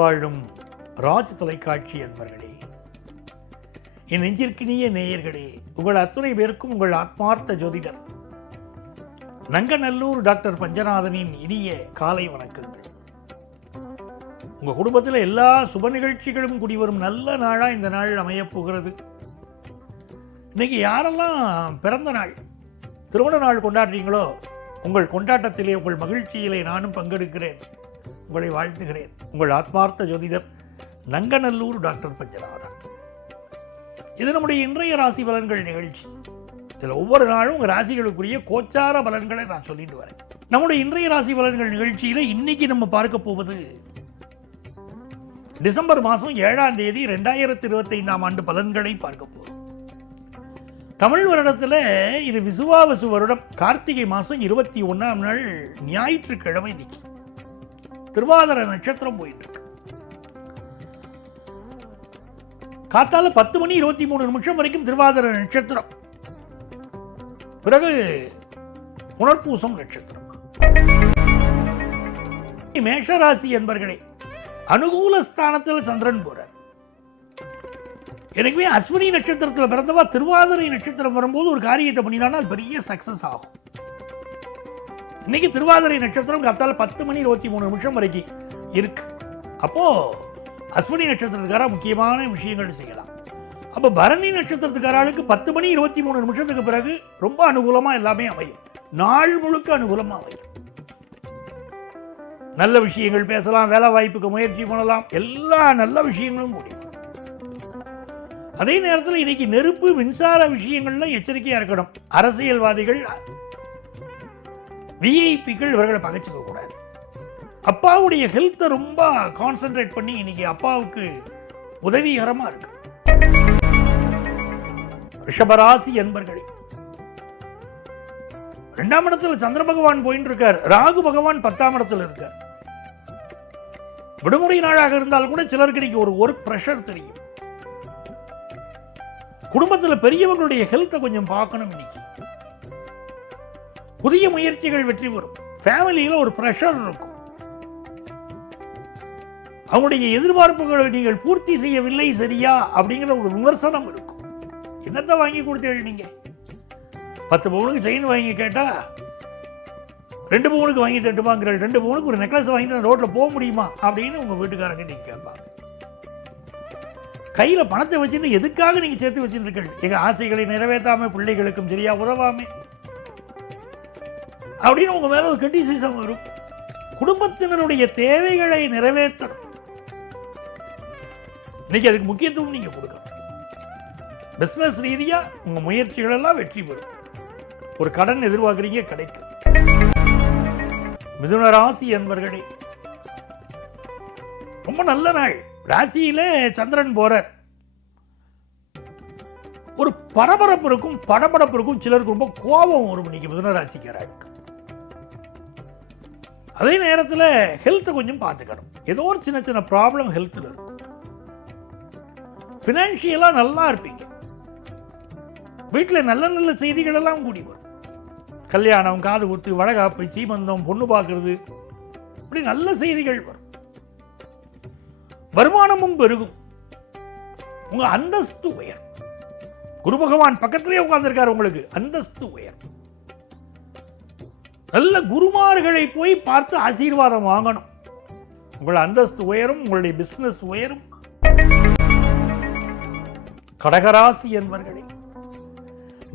வாழும் ராஜ் தொலைக்காட்சி அன்பர்களே, என் நெஞ்சிற்கினிய நேயர்களே, உங்கள் அத்துணை பேருக்கும் உங்கள் ஆத்மார்த்த ஜோதிடர் நங்கநல்லூர் டாக்டர் பஞ்சநாதனின் இனிய காலை வணக்கங்கள். உங்கள் குடும்பத்தில் எல்லா சுப நிகழ்ச்சிகளும் குடிவரும் நல்ல நாளாக இந்த நாள் அமையப் போகிறது. இன்னைக்கு யாரெல்லாம் பிறந்த நாள், திருமண நாள் கொண்டாடுறீங்களோ, உங்கள் கொண்டாட்டத்திலே, உங்கள் மகிழ்ச்சியிலே நானும் பங்கெடுக்கிறேன். உங்களை வாழ்த்துகிறேன். உங்கள் ஆத்மார்த்த ஜோதிடர் நங்கநல்லூர் டாக்டர் பஞ்சநாதன். இது நம்முடைய இன்றைய ராசி பலன்கள் நிகழ்ச்சி. இதில் ஒவ்வொரு நாளும் உங்கள் ராசிகளுக்குரிய கோச்சார பலன்களை நான் சொல்லிட்டு வரேன். நம்முடைய இன்றைய ராசி பலன்கள் நிகழ்ச்சியில் இன்னைக்கு நம்ம பார்க்க போவது டிசம்பர் மாதம் 7ஆம் தேதி 2025ஆம் ஆண்டு பலன்களை பார்க்க போகிறோம். தமிழ் வருடத்தில் இது விசுவாவசு வருடம், கார்த்திகை மாதம் 21ஆம் நாள் ஞாயிற்றுக்கிழமை. இன்னைக்கு திருவாதிரை நட்சத்திரம் போயிட்டு இருக்கு. காத்தால 10:23 வரைக்கும் திருவாதிரை நட்சத்திரம், பிறகு புனர்பூசம் நட்சத்திரம். மேஷராசி என்பர்களே, அனுகூல ஸ்தானத்தில் சந்திரன் போறார். எனக்குமே அஸ்வினி நட்சத்திரத்தில் பிறந்தவா திருவாதிரை நட்சத்திரம் வரும்போது ஒரு காரியத்தை பண்ணினாலும் அது பெரிய சக்சஸ் ஆகும். இன்னைக்கு திருவாதிரை நட்சத்திரம் காத்தால 10:23 வரைக்கும் இருக்கு. அப்போ அஸ்வினி நட்சத்திரத்துக்கார முக்கியமான விஷயங்கள் செய்யலாம். அப்போ பரணி நட்சத்திரத்துக்காரர்களுக்கு 10:23 பிறகு ரொம்ப அனுகூலமா எல்லாமே அமையும். நாள் முழுக்க அனுகூலமா அமையும். நல்ல விஷயங்கள் பேசலாம், வேலை வாய்ப்புக்கு முயற்சி பண்ணலாம், எல்லா நல்ல விஷயங்களும் முடியும். அதே நேரத்தில் இன்னைக்கு நெருப்பு மின்சார விஷயங்கள்ல எச்சரிக்கையா இருக்கணும். அரசியல்வாதிகள், விஐபிக்கள் இவர்களை பகைச்சிக்க கூடாது. அப்பாவுடைய ஹெல்த்தை ரொம்ப கான்சென்ட்ரேட் பண்ணி இன்னைக்கு அப்பாவுக்கு உதவிகரமா இருக்கு. ரிஷபராசி என்பர்களே, 2ஆம் இடத்துல சந்திர பகவான் போயிட்டு இருக்கார். ராகு பகவான் 10ஆம் இடத்துல இருக்கார். விடுமுறை நாளாக இருந்தால் கூட சிலருக்கு இன்னைக்கு ஒரு ஒர்க் பிரஷர் தெரியும். குடும்பத்தில் பெரியவங்களுடைய ஹெல்த்தை கொஞ்சம் பார்க்கணும். இன்னைக்கு புதிய முயற்சிகள் வெற்றி பெறும். ஃபேமிலியில் ஒரு பிரஷர் இருக்கும். அவங்களுடைய எதிர்பார்ப்புகளை நீங்கள் பூர்த்தி செய்யவில்லை சரியா அப்படிங்கிற ஒரு விமர்சனம் இருக்கும். என்னத்தை வாங்கி கொடுத்தீங்க நீங்க? 10 பவுனுக்கு செயின் வாங்கி கேட்டா 2 பவுனுக்கு வாங்கி தட்டுமாங்கிற, 2 பவுனுக்கு ஒரு நெக்லஸ் வாங்கிட்டு ரோட்ல போக முடியுமா அப்படின்னு உங்க வீட்டுக்காரங்க நீங்க கேட்பாங்க. கையில பணத்தை வச்சுட்டு எதுக்காக நீங்க சேர்த்து வச்சுருக்கீங்க? எங்க ஆசைகளை நிறைவேற்றாம, பிள்ளைகளுக்கும் சரியா உதவாம அப்படின்னு உங்க மேல ஒரு கிரிட்டிசிசம் வரும். குடும்பத்தினருடைய தேவைகளை நிறைவேற்றணும். இன்னைக்கு அதுக்கு முக்கியத்துவம் நீங்க கொடுக்கணும். பிசினஸ் ரீதியா உங்க முயற்சிகள் எல்லாம் வெற்றி பெறும். ஒரு கடன் எதிர்பார்க்குறீங்க, கிடைக்கும். மிதுன ராசி என்பர்களே, ரொம்ப நல்ல நாள். ராசியில சந்திரன் போறார். ஒரு பரபரப்பு இருக்கும், படபடப்பு இருக்கும். சிலருக்கு ரொம்ப கோபம் வரும் இன்னைக்கு மிதுன ராசிக்காரருக்கு. அதே நேரத்தில் ஹெல்த்தை கொஞ்சம் பார்த்துக்கணும். ஏதோ ஒரு சின்ன சின்ன ப்ராப்ளம் ஹெல்த்தில் இருக்கும். ஃபினான்ஷியலாக நல்லா இருப்பீங்க. வீட்டில் நல்ல நல்ல செய்திகள் எல்லாம் கூடி வரும். கல்யாணம், காது குத்து, வளகாப்பு, சீமந்தம், பொண்ணு பார்க்கறது, இப்படி நல்ல செய்திகள் வரும். வருமானமும் பெருகும். உங்க அந்தஸ்து உயரும். குரு பகவான் பக்கத்திலே உட்கார்ந்திருக்காரு. உங்களுக்கு அந்தஸ்து உயரும். நல்ல குருமார்களை போய் பார்த்து ஆசீர்வாதம் வாங்கணும். உங்கள் அந்தஸ்து உயரும், உங்களுடைய பிசினஸ் உயரும். கடகராசி என்பர்களே,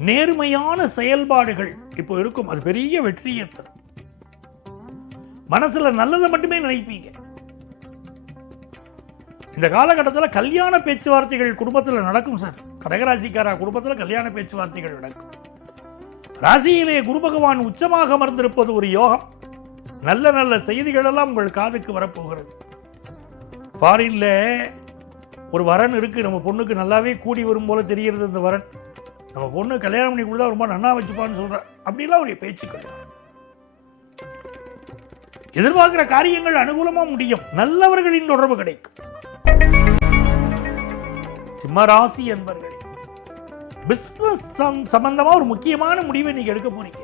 நேர்மையான செயல்பாடுகள் இப்போ இருக்கும். அது பெரிய வெற்றியை தரும். மனசுல நல்லதை மட்டுமே நினைப்பீங்க. இந்த காலகட்டத்தில் கல்யாண பேச்சுவார்த்தைகள் குடும்பத்தில் நடக்கும் சார். கடகராசிக்காரா குடும்பத்தில் கல்யாண பேச்சுவார்த்தைகள் நடக்கும். ராசியிலே குரு பகவான் உச்சமாக அமர்ந்திருப்பது ஒரு யோகம். நல்ல நல்ல செய்திகள் எல்லாம் உங்கள் காதுக்கு வரப்போகிறது. ஃபாரின்ல ஒரு வரன் இருக்கு. நம்ம பொண்ணுக்கு நல்லாவே கூடி வரும் போல தெரிகிறது. இந்த வரன் நம்ம பொண்ணு கல்யாணம் பண்ணி கொடுத்தா ரொம்ப நன்னா வச்சுப்பான்னு சொல்ற, அப்படிலாம் ஒரு பேச்சுக்கள். எதிர்பார்க்கிற காரியங்கள் அனுகூலமா முடியும். நல்லவர்களின் தொடர்பு கிடைக்கும். சிம்மராசி என்பர்களே, பிசினஸ் சம்பந்தமா ஒரு முக்கியமான முடிவை நீங்க எடுக்க போறீங்க.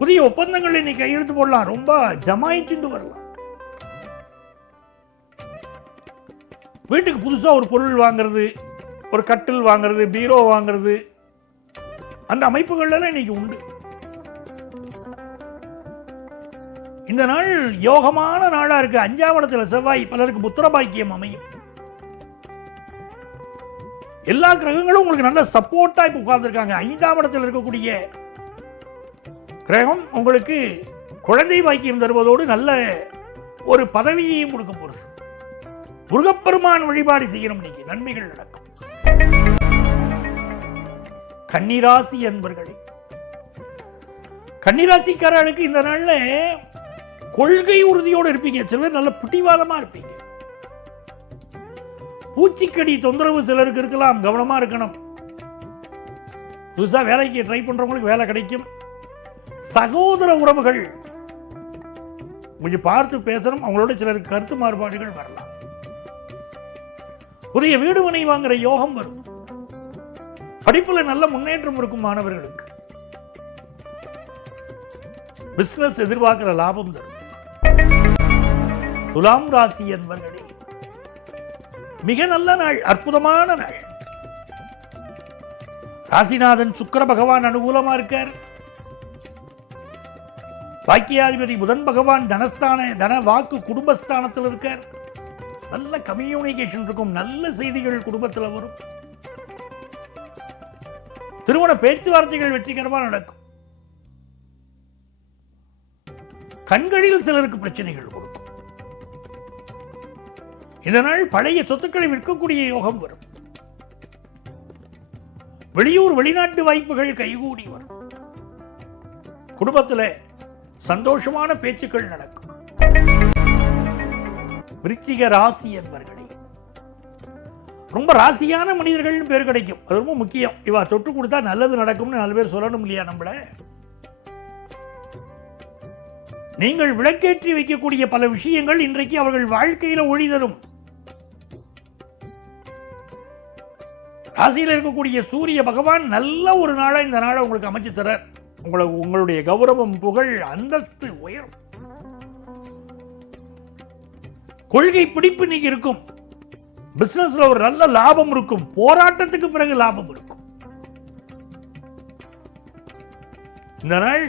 புதிய ஒப்பந்தங்கள் இன்னைக்கு கையெழுத்து போடலாம். ரொம்ப ஜமாயிச்சுட்டு வரலாம். வீட்டுக்கு புதுசாக ஒரு பொருள் வாங்கிறது, ஒரு கட்டில் வாங்கிறது, பீரோ வாங்கிறது, அந்த அமைப்புகள்லாம் இன்னைக்கு உண்டு. இந்த நாள் யோகமான நாளா இருக்கு. 5ஆம் இடத்துல செவ்வாய், பலருக்கு புத்திர பாக்கியம் அமையும். எல்லா கிரகங்களும் உங்களுக்கு நல்ல சப்போர்ட்டா இப்ப உட்கார்ந்துருக்காங்க. 5ஆம் இடத்தில் இருக்கக்கூடிய கிரகம் உங்களுக்கு குழந்தை பாக்கியம் தருவதோடு நல்ல ஒரு பதவியையும் கொடுக்க போறது. முருகப்பெருமான் வழிபாடு செய்யணும், இன்னைக்கு நன்மைகள் நடக்கும். கன்னிராசி என்பர்களே, கன்னிராசிக்காரர்களுக்கு இந்த நாள்ல கொள்கை உறுதியோடு இருப்பீங்க. சில பேர் நல்ல பிடிவாதமா இருப்பீங்க. பூச்சிக்கடி தொந்தரவு சிலருக்கு இருக்கலாம், கவனமா இருக்கணும். புதுசா வேலைக்கு ட்ரை பண்றவங்களுக்கு வேலை கிடைக்கும். சகோதர உறவுகள் கொஞ்சம் பார்த்து பேசணும். அவங்களோட சிலருக்கு கருத்து மாறுபாடுகள் வரலாம். புதிய வீடு மனை வாங்குற யோகம் வரும். படிப்புல நல்ல முன்னேற்றம் இருக்கும் மாணவர்களுக்கு. பிசினஸ் எதிர்பார்க்கிற லாபம் தரும். துலாம் ராசி என்பவர்களே, மிக நல்ல நாள், அற்புதமான நாள். ராசிநாதன் சுக்கிர பகவான் அனுகூலமா இருக்கார். பாக்கியாதிபதி புதன் பகவான் தன வாக்கு குடும்பஸ்தானத்தில் இருக்கார். நல்ல கம்யூனிகேஷன் இருக்கும். நல்ல செய்திகள் குடும்பத்தில் வரும். திருமண பேச்சுவார்த்தைகள் வெற்றிகரமாக நடக்கும். கண்களில் சிலருக்கு பிரச்சனைகள் கொடுக்கும். இந்த நாள் பழைய சொத்துக்களை விற்கக்கூடிய யோகம் வரும். வெளியூர் வெளிநாட்டு வாய்ப்புகள் கைகூடி வரும். குடும்பத்தில் சந்தோஷமான பேச்சுக்கள் நடக்கும். விருச்சிக ராசி என்பவர்களே, ரொம்ப ராசியான மனிதர்கள் பேர் கிடைக்கும். அது ரொம்ப முக்கியம். இவா தொட்டு கொடுத்தா நல்லது நடக்கும்னு 4 பேர் சொல்லணும் இல்லையா? நம்மள நீங்கள் விளக்கேற்றி வைக்கக்கூடிய பல விஷயங்கள் இன்றைக்கு அவர்கள் வாழ்க்கையில ஒளி தரும். ராசியில் இருக்கக்கூடிய சூரிய பகவான் நல்ல ஒரு நாளை இந்த நாளை உங்களுக்கு அமைச்சு தர. உங்களுடைய கௌரவம், புகழ், அந்தஸ்து உயரும். கொள்கை பிடிப்பு நீங்க இருக்கும். பிசினஸ்ல ஒரு நல்ல லாபம் இருக்கும். போராட்டத்துக்கு பிறகு லாபம் இருக்கும். இந்த நாள்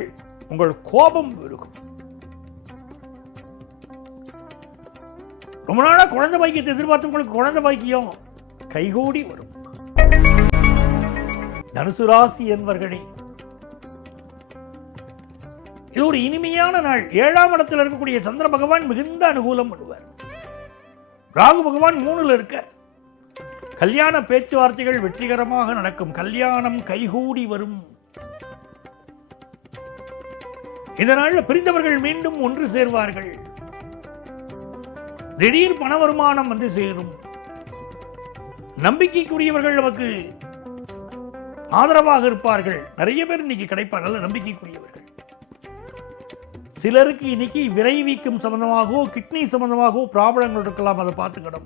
உங்கள் கோபம் இருக்கும். ரொம்ப நாளா குழந்தை பாக்கியத்தை எதிர்பார்த்து உங்களுக்கு குழந்தை பாக்கியம் கைகூடி வரும். தனுசு ராசி என்பவர்களே, இது ஒரு இனிமையான நாள். 7ஆம் இடத்தில் இருக்கக்கூடிய சந்திர பகவான் மிகுந்த அனுகூலம் பண்ணுவார். ராகு பகவான் 3ல் இருக்கார். கல்யாண பேச்சுவார்த்தைகள் வெற்றிகரமாக நடக்கும். கல்யாணம் கைகூடி வரும். இந்த நாளில் பிரிந்தவர்கள் மீண்டும் ஒன்று சேர்வார்கள். திடீர் பண வருமானம் வந்து சேரும். நம்பிக்கைக்குரியவர்கள் நமக்கு ஆதரவாக இருப்பார்கள். நிறைய பேர் இன்னைக்கு கிடைப்பார்கள் நம்பிக்கைக்குரியவர்கள். சிலருக்கு இன்னைக்கு விரைவீக்கம் சம்பந்தமாகவோ கிட்னி சம்பந்தமாகவோ ப்ராப்ளங்கள் இருக்கலாம். அதை பார்த்துக்கணும்.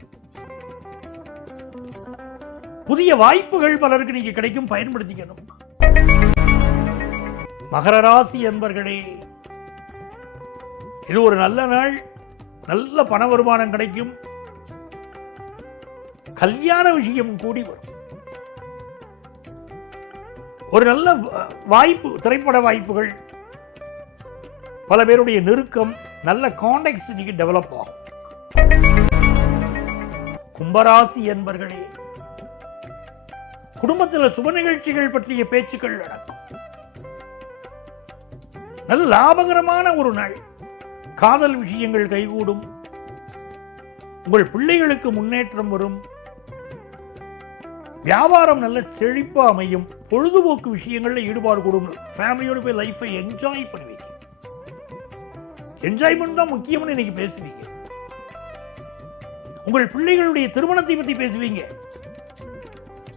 புதிய வாய்ப்புகள் பலருக்கு இன்னைக்கு கிடைக்கும், பயன்படுத்திக்கணும். மகர ராசி என்பர்களே, இது ஒரு நல்ல நாள். நல்ல பண வருமானம் கிடைக்கும். கல்யாண விஷயம் கூடி வரும். ஒரு நல்ல வாய்ப்பு, திரைப்பட வாய்ப்புகள், பல பேருடைய நெருக்கம், நல்ல கான்டாக்ட்ஸ் இன்னைக்கு டெவலப் ஆகும். கும்பராசி என்பர்களே, குடும்பத்தில் சுப நிகழ்ச்சிகள் பற்றிய பேச்சுக்கள் நடக்கும். நல்ல லாபகரமான ஒரு நாள். காதல் விஷயங்கள் கைகூடும். உங்கள் பிள்ளைகளுக்கு முன்னேற்றம் வரும். வியாபாரம் நல்ல செழிப்பா அமையும். பொழுதுபோக்கு விஷயங்கள்ல ஈடுபாடு கொடுங்க. ஃபேமிலியோடு போய் லைஃபை என்ஜாய் பண்ணுவீங்க. என்ஜாய்மெண்ட் தான் முக்கியம்னு இன்னைக்கு பேசுவீங்க. உங்கள் பிள்ளைகளுடைய திருமணத்தை பற்றி பேசுவீங்க.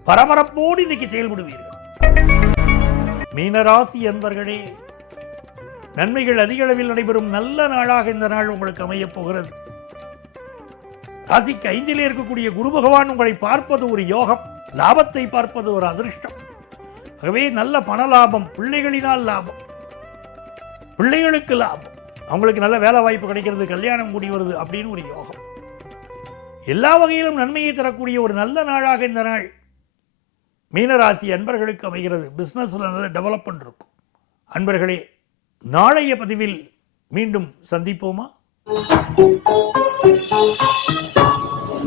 பரபரப்போடு இன்னைக்கு செயல்படுவீர்கள். மீனராசி என்பர்களே, நன்மைகள் அதிக அளவில் நடைபெறும் நல்ல நாளாக இந்த நாள் உங்களுக்கு அமையப் போகிறது. ராசிக்கு 5லே இருக்கக்கூடிய குரு பகவான் உங்களை பார்ப்பது ஒரு யோகம். லாபத்தை பார்ப்பது ஒரு அதிர்ஷ்டம். ஆகவே நல்ல பண லாபம், பிள்ளைகளினால் லாபம், பிள்ளைகளுக்கு லாபம், அவங்களுக்கு நல்ல வேலை வாய்ப்பு கிடைக்கிறது, கல்யாணம் கூடி வருது அப்படின்னு ஒரு யோகம். எல்லா வகையிலும் நன்மையை தரக்கூடிய ஒரு நல்ல நாளாக இந்த நாள் மீனராசி அன்பர்களுக்கு அமைகிறது. பிஸ்னஸில் நல்ல டெவலப்மெண்ட் இருக்கும். அன்பர்களே, நாளைய பதிவில் மீண்டும் சந்திப்போமா?